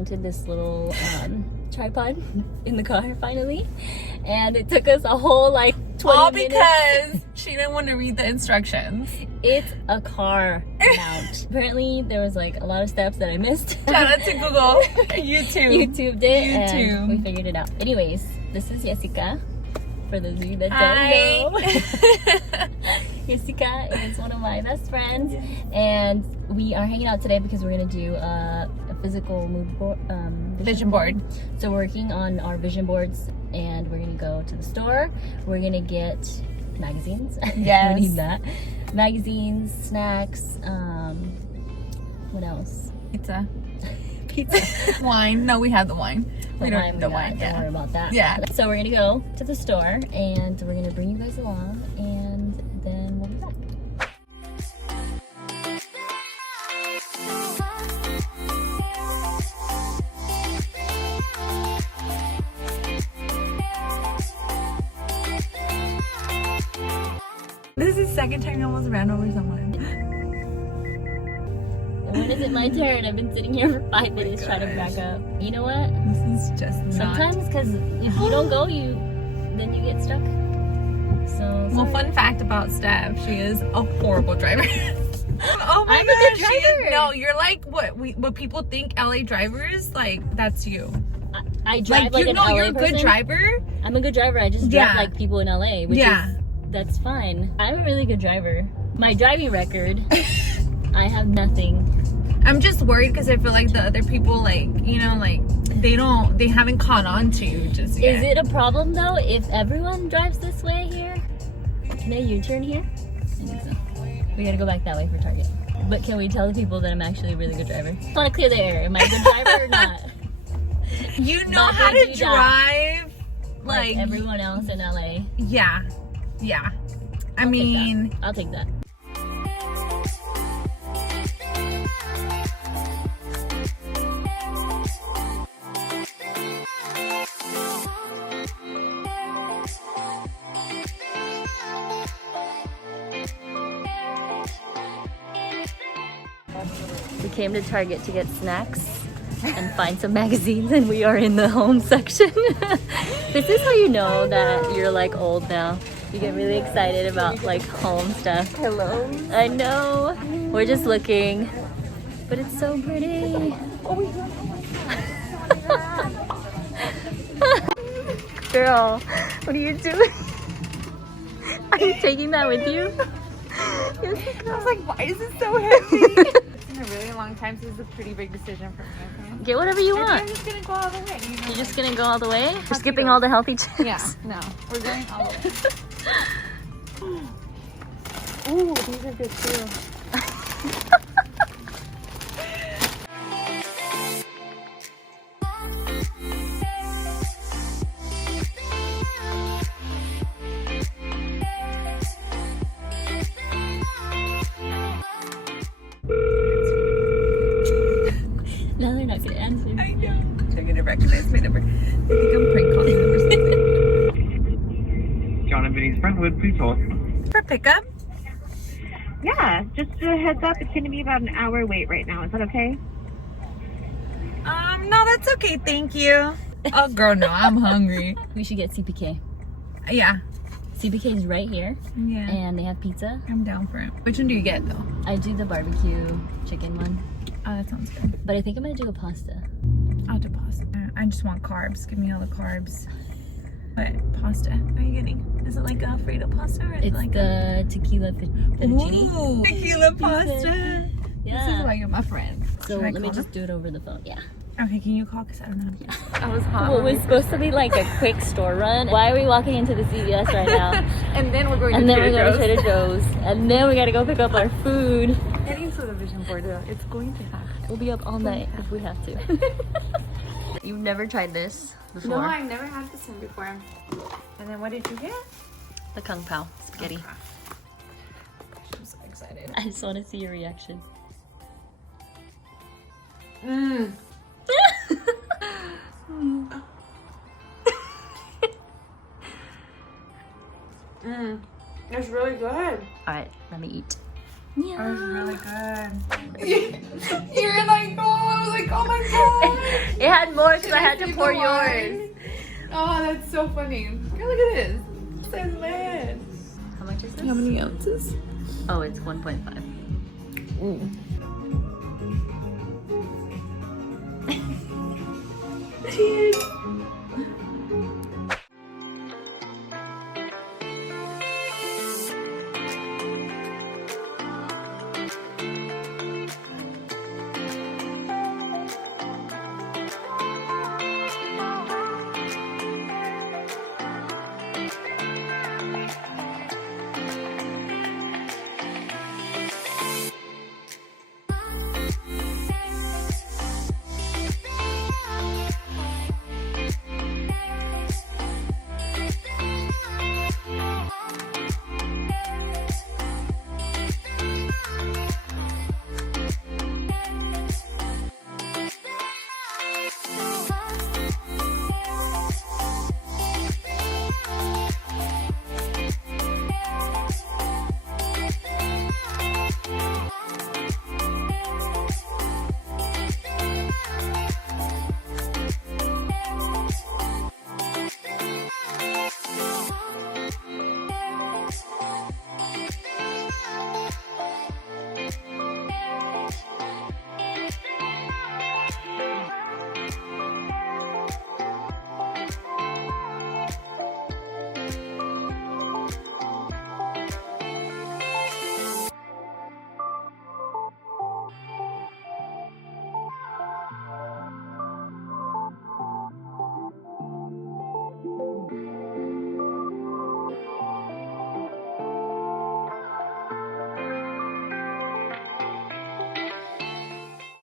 mounted this little tripod in the car finally, and it took us a whole like 20 minutes. All because she didn't want to read the instructions. It's a car mount. Apparently there was like a lot of steps that I missed. Shout out to Google. YouTubed it and we figured it out. Anyways, this is Yesica, for those of you that don't know. Yesica is one of my best friends, and we are hanging out today because we're gonna do a physical vision board. So we're working on our vision boards, and we're gonna go to the store. We're gonna get magazines. Yes. We need that. Magazines, snacks, what else? Pizza. Pizza. Wine. No, we have the wine. The wine. Don't worry about that. Yeah. So we're gonna go to the store, and we're gonna bring you guys along, and then we'll be back. This is the second time you almost ran over someone. When is it my turn? I've been sitting here for 5 minutes trying to back up. You know what? This is just sometimes, because if you don't go, then you get stuck. So well, fun fact about Steph, she is a horrible driver. Oh my I'm a good gosh, she is, driver. no, you're like what people think LA drivers, like that's you. I drive like you an know LA you're a person. good driver. I'm a good driver. I just drive like people in LA, which is that's fine. I'm a really good driver. My driving record, I have nothing. I'm just worried because I feel like the other people, like, you know, like they haven't caught on to you just yet. Is it a problem though if everyone drives this way here? Can I U-turn here? I think so. We gotta go back that way for Target. But can we tell the people that I'm actually a really good driver? I want to clear the air. Am I a good driver or not? You know how to drive like everyone else in LA. Yeah. I mean, I'll take that. We came to Target to get snacks and find some magazines, and we are in the home section. This is how you know that you're like old now. You get really excited about like home stuff. hello. I know. We're just looking, but it's so pretty. Girl, what are you doing? Are you taking that with you? I was like, why is it so heavy? It's been a really long time, so this is a pretty big decision for me, okay? Get whatever you want. I'm just gonna go all the way. You know? You're just gonna go all the way? You're skipping all the healthy chips? Yeah, no. We're going all the way. Ooh, these are good too. Now they're not gonna answer. I know. They're gonna recognize my number. I think I'm prank calling numbers. John and Vinny's Brentwood, please hold. For pickup? Yeah, just a heads up, it's going to be about an hour wait right now. Is that okay? No, that's okay. Thank you. Oh, girl, no, I'm hungry. We should get CPK. Yeah. CPK is right here, Yeah. and they have pizza. I'm down for it. Which one do you get, though? I do the barbecue chicken one, Oh, that sounds good. but I think I'm gonna do a pasta. I'll do pasta. I just want carbs. Give me all the carbs. What pasta are you getting? Is it like Alfredo pasta or is It's it like the tequila fettuccine. Ooh, tequila pasta. Yeah. This is why you're my friend. So Should I let me call just do it over the phone. Yeah. her? Okay, can you call? Because I don't know. I was hot. What was supposed to be like a quick store run. Why are we walking into the CVS right now? And then we're going And to then we're going to Trader Trader Joe's. And then we gotta go pick up our food. Getting to the vision board though, it's going to happen. We'll be up all night if we have to. You've never tried this before? No, I've never had this one before. And then what did you get? The Kung Pao spaghetti. I'm so excited. I just want to see your reaction. Mmm. It's really good. Alright, let me eat. Yeah. That was really good. You're like, oh, I was like, oh my god. It had more because I had to save pour the wine? yours. Oh, that's so funny. Girl, look at this. It says man. How much is this? How many ounces? Oh, it's 1.5. Cheers.